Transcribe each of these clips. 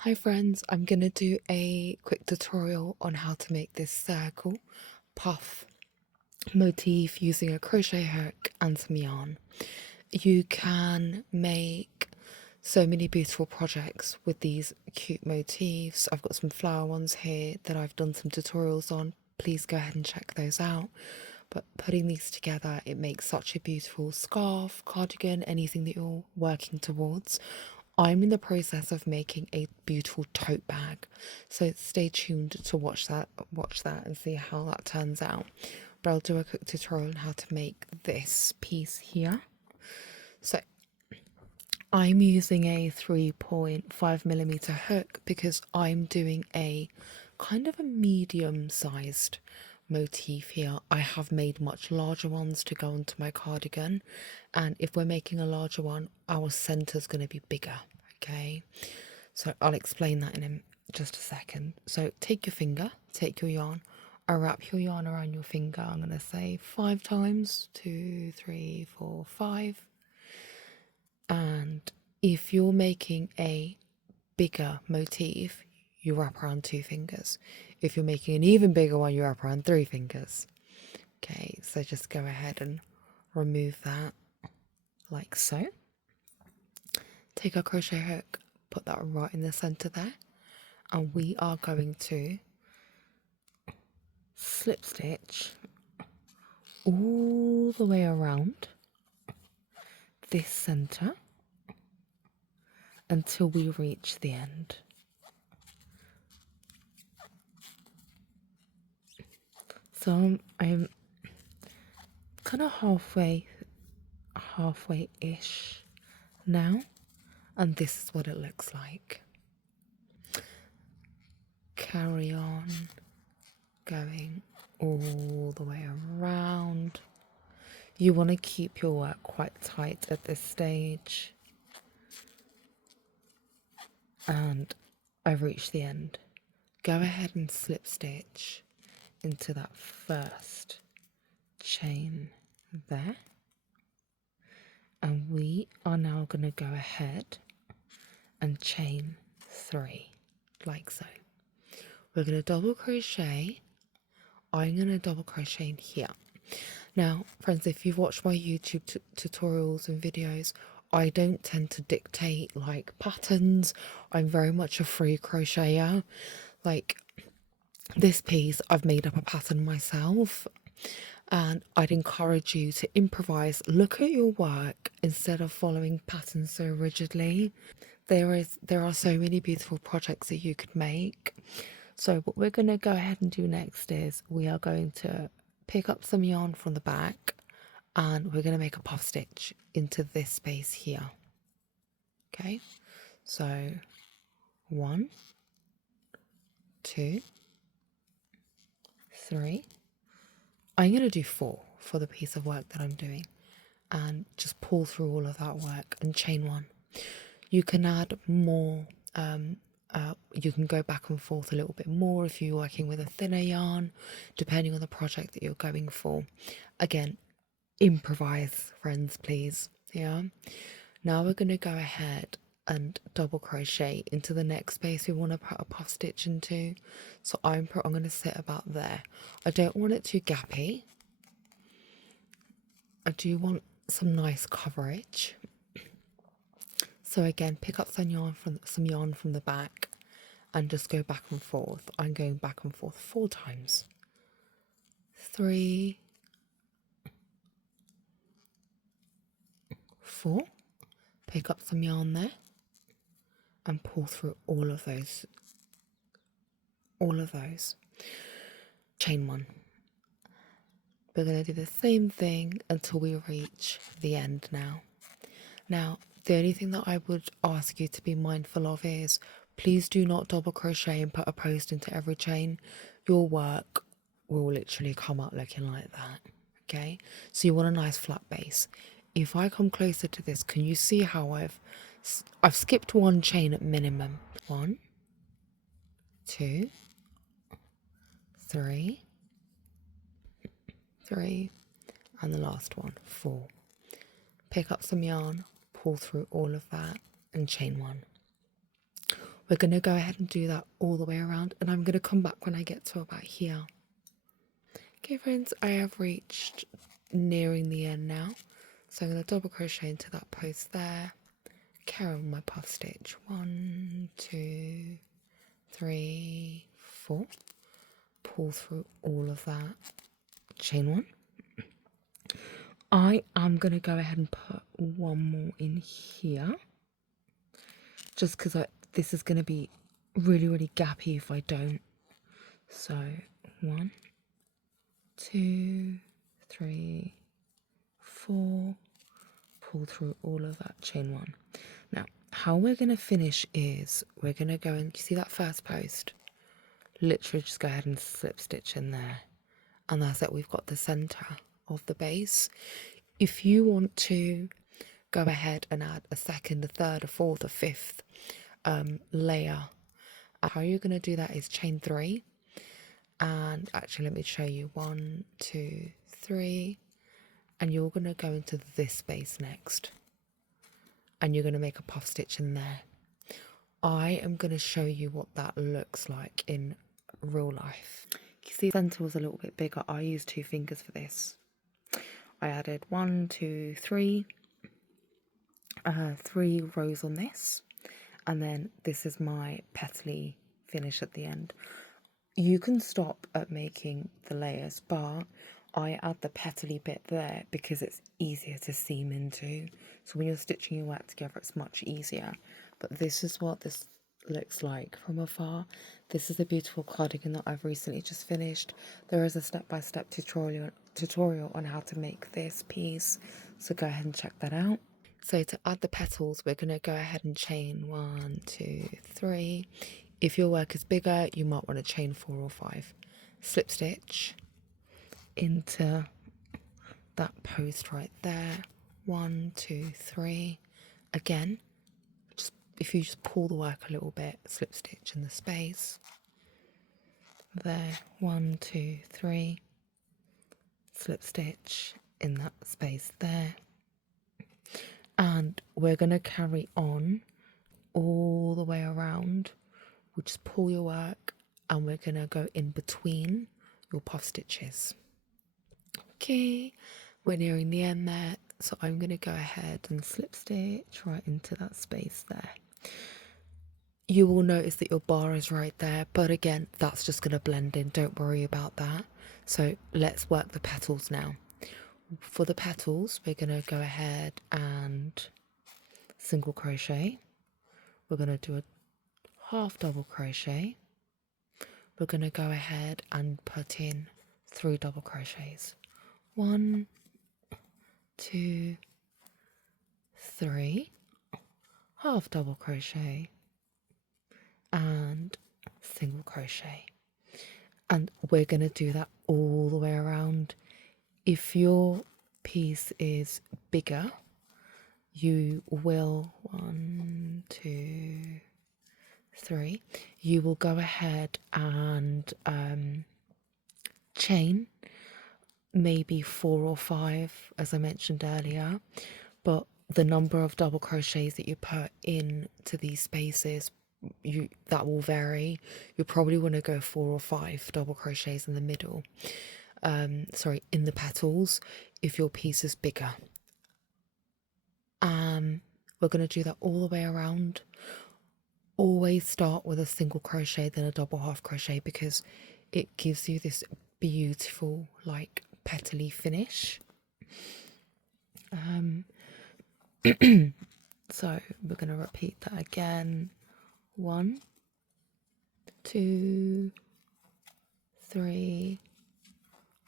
Hi friends, I'm going to do a quick tutorial on how to make this circle puff motif using a crochet hook and some yarn. You can make so many beautiful projects with these cute motifs. I've got some flower ones here that I've done some tutorials on. Please go ahead and check those out. But putting these together, it makes such a beautiful scarf, cardigan, anything that you're working towards. I'm in the process of making a beautiful tote bag, so stay tuned to watch that and see how that turns out. But I'll do a quick tutorial on how to make this piece here. So I'm using a 3.5mm hook because I'm doing a kind of a medium sized motif here. I have made much larger ones to go onto my cardigan, and if we're making a larger one, our center is going to be bigger. Okay, so I'll explain that in just a second. So take your finger, take your yarn, I'll wrap your yarn around your finger. I'm going to say 5 times, 2, 3, 4, 5. And if you're making a bigger motif, you wrap around 2 fingers. If you're making an even bigger one, you wrap around 3 fingers. Okay, so just go ahead and remove that like so. Take our crochet hook, put that right in the center there, and we are going to slip stitch all the way around this center until we reach the end. So I'm kind of halfway-ish now, and this is what it looks like. Carry on going all the way around. You want to keep your work quite tight at this stage. And I've reached the end. Go ahead and slip stitch into that first chain there. And we are now going to go ahead and chain 3, like so. We're going to double crochet. I'm going to double crochet in here. Now, friends, if you've watched my YouTube tutorials and videos, I don't tend to dictate like patterns. I'm very much a free crocheter. Like this piece, I've made up a pattern myself, and I'd encourage you to improvise. Look at your work instead of following patterns so rigidly. There are so many beautiful projects that you could make. So what we're going to go ahead and do next is we are going to pick up some yarn from the back, and we're going to make a puff stitch into this space here. Okay, so 1, 2, 3. I'm going to do 4 for the piece of work that I'm doing, and just pull through all of that work and chain 1. You can add more. You can go back and forth a little bit more if you're working with a thinner yarn, depending on the project that you're going for. Again, improvise, friends, please. Yeah. Now we're going to go ahead and double crochet into the next space we want to put a puff stitch into. So I'm going to sit about there. I don't want it too gappy. I do want some nice coverage. So again, pick up some yarn from the back and just go back and forth. I'm going back and forth 4 times. 3, 4. Pick up some yarn there and pull through all of those. Chain 1. We're going to do the same thing until we reach the end now. Now, the only thing that I would ask you to be mindful of is please do not double crochet and put a post into every chain. Your work will literally come up looking like that. Okay, so you want a nice flat base. If I come closer to this, can you see how I've skipped 1 chain at minimum? 1, 2, 3, 3, and the last one, 4. Pick up some yarn, pull through all of that, and chain 1. We're going to go ahead and do that all the way around, and I'm going to come back when I get to about here. Okay friends, I have reached nearing the end now, so I'm going to double crochet into that post there, carry on my puff stitch, 1, 2, 3, 4, pull through all of that, chain 1. I am going to go ahead and put one more in here, just because this is going to be really gappy if I don't. So 1, 2, 3, 4, pull through all of that, chain 1. Now how we're going to finish is we're going to go and, you see that first post, literally just go ahead and slip stitch in there, and that's it. We've got the center of the base. If you want to go ahead and add a second, a third, a fourth, a fifth layer, how you're going to do that is chain 3, and actually let me show you, 1, 2, 3, and you're going to go into this space next, and you're going to make a puff stitch in there. I am going to show you what that looks like in real life. You see the center was a little bit bigger. I used 2 fingers for this. I added 1, 2, 3 rows on this, and then this is my petally finish at the end. You can stop at making the layers, but I add the petally bit there because it's easier to seam into. So when you're stitching your work together, it's much easier. But this is what this looks like from afar. This is a beautiful cardigan that I've recently just finished. There is a step-by-step tutorial on how to make this piece, so go ahead and check that out. So to add the petals, we're going to go ahead and chain 1, 2, 3. If your work is bigger, you might want to chain 4 or 5. Slip stitch into that post right there, 1, 2, 3. Again, if you just pull the work a little bit, slip stitch in the space there, 1, 2, 3, slip stitch in that space there. And we're going to carry on all the way around. We'll just pull your work, and we're going to go in between your puff stitches. Okay, we're nearing the end there, so I'm going to go ahead and slip stitch right into that space there. You will notice that your bar is right there, but again, that's just going to blend in, don't worry about that. So let's work the petals now. For the petals, we're going to go ahead and single crochet. We're going to do a half double crochet. We're going to go ahead and put in 3 double crochets. 1, 2, 3, half double crochet, and single crochet. And we're going to do that all the way around. If your piece is bigger, you will 1, 2, 3, you will go ahead and chain maybe 4 or 5, as I mentioned earlier, but the number of double crochets that you put into these spaces, that will vary. You probably want to go 4 or 5 double crochets in the middle, in the petals, if your piece is bigger. We're going to do that all the way around. Always start with a single crochet, then a double half crochet, because it gives you this beautiful like petally finish. So we're going to repeat that again. 1, 2, 3,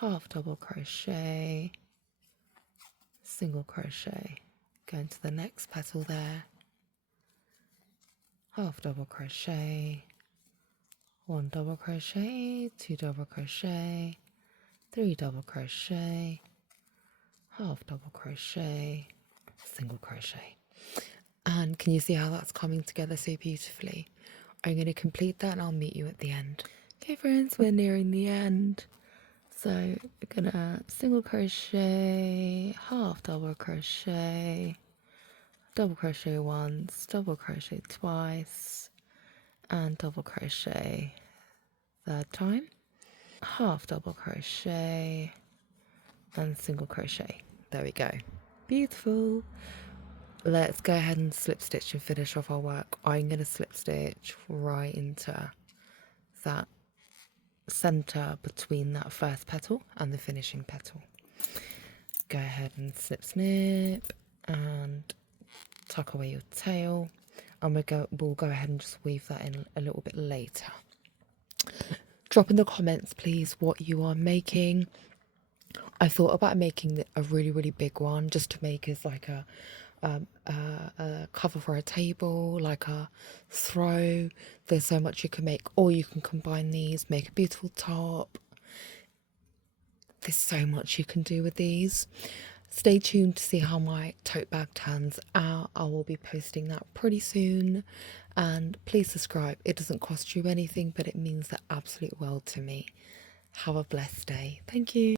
half double crochet, single crochet, go into the next petal there, half double crochet, 1 double crochet, 2 double crochet, 3 double crochet, half double crochet, single crochet. And can you see how that's coming together so beautifully? I'm going to complete that and I'll meet you at the end. Okay friends, we're nearing the end. So we're gonna single crochet, half double crochet, double crochet once, double crochet twice, and double crochet, third time, half double crochet and single crochet. There we go. Beautiful. Let's go ahead and slip stitch and finish off our work. I'm going to slip stitch right into that center between that first petal and the finishing petal. Go ahead and snip snip and tuck away your tail, and we'll go ahead and just weave that in a little bit later. Drop in the comments please what you are making. I thought about making a really big one just to make as like a cover for a table, like a throw. There's so much you can make, or you can combine these, make a beautiful top. There's so much you can do with these. Stay tuned to see how my tote bag turns out. I will be posting that pretty soon, and please subscribe. It doesn't cost you anything, but it means the absolute world to me. Have a blessed day. Thank you.